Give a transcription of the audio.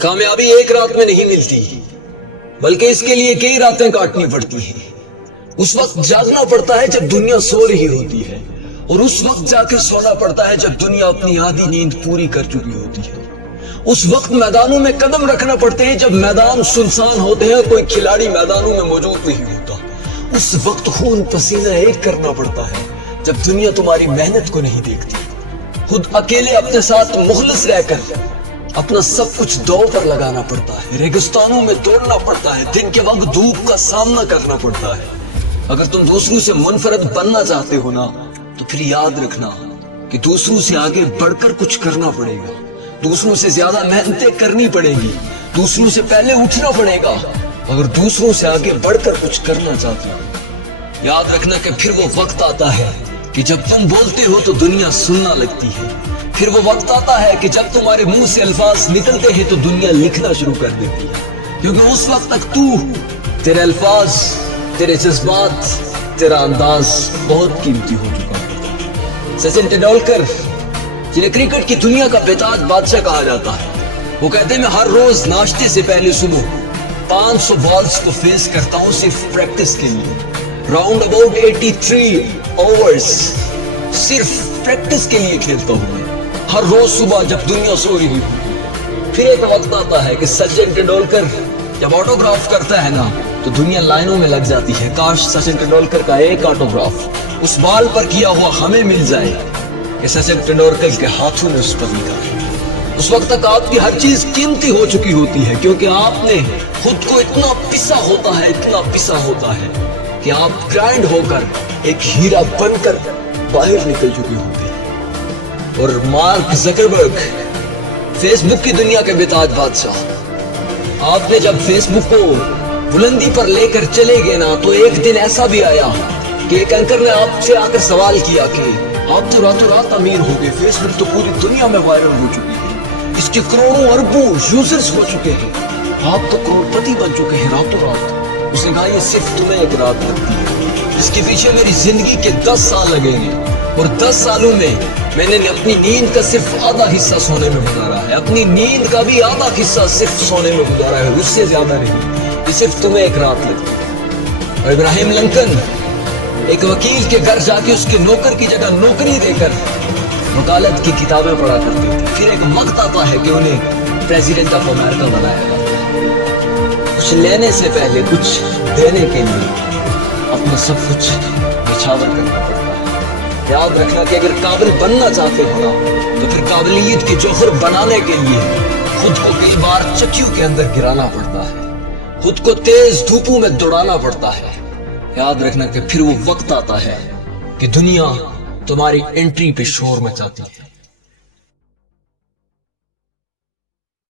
کامیابی ایک رات میں نہیں ملتی، بلکہ اس کے لیے کئی راتیں کاٹنی پڑتی ہیں۔ اس وقت جاگنا پڑتا ہے جب دنیا سو رہی ہوتی ہے، اور اس وقت جا کے سونا پڑتا ہے جب دنیا اپنی آدھی نیند پوری کر چکی ہوتی ہے۔ اس وقت میدانوں میں قدم رکھنا پڑتے ہیں جب میدان سنسان ہوتے ہیں، کوئی کھلاڑی میدانوں میں موجود نہیں ہوتا۔ اس وقت خون پسینہ ایک کرنا پڑتا ہے جب دنیا تمہاری محنت کو نہیں دیکھتی۔ خود اکیلے اپنے ساتھ مخلص رہ کر اپنا سب کچھ دو پر لگانا پڑتا ہے، ریگستانوں میں دوڑنا پڑتا ہے، دن کے وقت دھوپ کا سامنا کرنا پڑتا ہے۔ اگر تم دوسروں سے منفرد بننا چاہتے ہو نا، تو پھر یاد رکھنا کہ دوسروں سے آگے بڑھ کر کچھ کرنا پڑے گا، دوسروں سے زیادہ محنتیں کرنی پڑے گی، دوسروں سے پہلے اٹھنا پڑے گا اگر دوسروں سے آگے بڑھ کر کچھ کرنا چاہتے ہو۔ یاد رکھنا کہ پھر وہ وقت آتا ہے کہ جب تم بولتے ہو تو دنیا سننا لگتی ہے، پھر وہ وقت آتا ہے کہ جب تمہارے منہ سے الفاظ نکلتے ہیں تو دنیا لکھنا شروع کر دیتی ہے، کیونکہ اس وقت تک تیرے الفاظ، تیرے جذبات، تیرا انداز بہت قیمتی ہو چکا ہے۔ سچن ٹنڈولکر جنہیں کرکٹ کی دنیا کا بےتاج بادشاہ کہا جاتا ہے، وہ کہتے ہیں میں ہر روز ناشتے سے پہلے صبح 500 بالز کو فیس کرتا ہوں صرف پریکٹس کے لیے، راؤنڈ اباؤٹ 83 اوورز صرف پریکٹس کے لیے کھیلتا ہوں میں ہر روز صبح جب دنیا سو رہی ہو۔ پھر ایک وقت آتا ہے کہ سچن ٹنڈولکر جب آٹوگراف کرتا ہے نا تو دنیا لائنوں میں لگ جاتی ہے، کاش سچن ٹنڈولکر کا ایک آٹوگراف اس بال پر کیا ہوا ہمیں مل جائے کہ سچن ٹنڈولکر کے ہاتھوں نے اس پر لکھا ہے۔ اس وقت تک آپ کی ہر چیز قیمتی ہو چکی ہوتی ہے، کیونکہ آپ نے خود کو اتنا پسا ہوتا ہے کہ آپ گرائنڈ ہو کر ایک ہیرا بن کر باہر نکل چکی ہوتی ہے۔ اور مارک زکربرگ فیس بک کی دنیا کے بےتاج بادشاہ، آپ نے جب فیس بک کو بلندی پر لے کر چلے گئے نا تو ایک دن ایسا بھی آیا کہ ایک اینکر نے آپ سے آ کر سوال کیا کہ آپ تو راتوں رات امیر ہو گئے، فیس بک تو پوری دنیا میں وائرل ہو چکی ہے، اس کے کروڑوں اربوں یوزرز ہو چکے ہیں، آپ تو کروڑ پتی بن چکے ہیں راتوں رات۔ اس نے کہا یہ صرف تمہیں ایک رات لگتی ہے، اس کے پیچھے میری زندگی کے 10 سال لگے ہیں، اور 10 سالوں میں میں نے اپنی نیند کا صرف آدھا حصہ سونے میں گزارا ہے، اپنی نیند کا بھی آدھا حصہ صرف سونے میں گزارا ہے، اس سے زیادہ نہیں، یہ صرف تمہیں ایک رات لگتی ہے۔ اور ابراہیم لنکن ایک وکیل کے گھر جا کے اس کے نوکر کی جگہ نوکری دے کر وکالت کی کتابیں پڑھا کرتے تھے۔ پھر ایک وقت آتا ہے کہ انہیں پریزیڈنٹ آف امریکہ بنایا جاتا ہے۔ کچھ لینے سے پہلے کچھ دینے کے لیے اپنا سب کچھ نچھاور کرنا پڑتا ہے۔ یاد رکھنا کہ اگر قابل بننا چاہتے ہو نا تو پھر قابلیت کے جوہر بنانے کے لیے خود کو کئی بار چکیوں کے اندر گرانا پڑتا ہے، خود کو تیز دھوپوں میں دوڑانا پڑتا ہے۔ یاد رکھنا کہ پھر وہ وقت آتا ہے کہ دنیا تمہاری انٹری پہ شور مچاتی ہے۔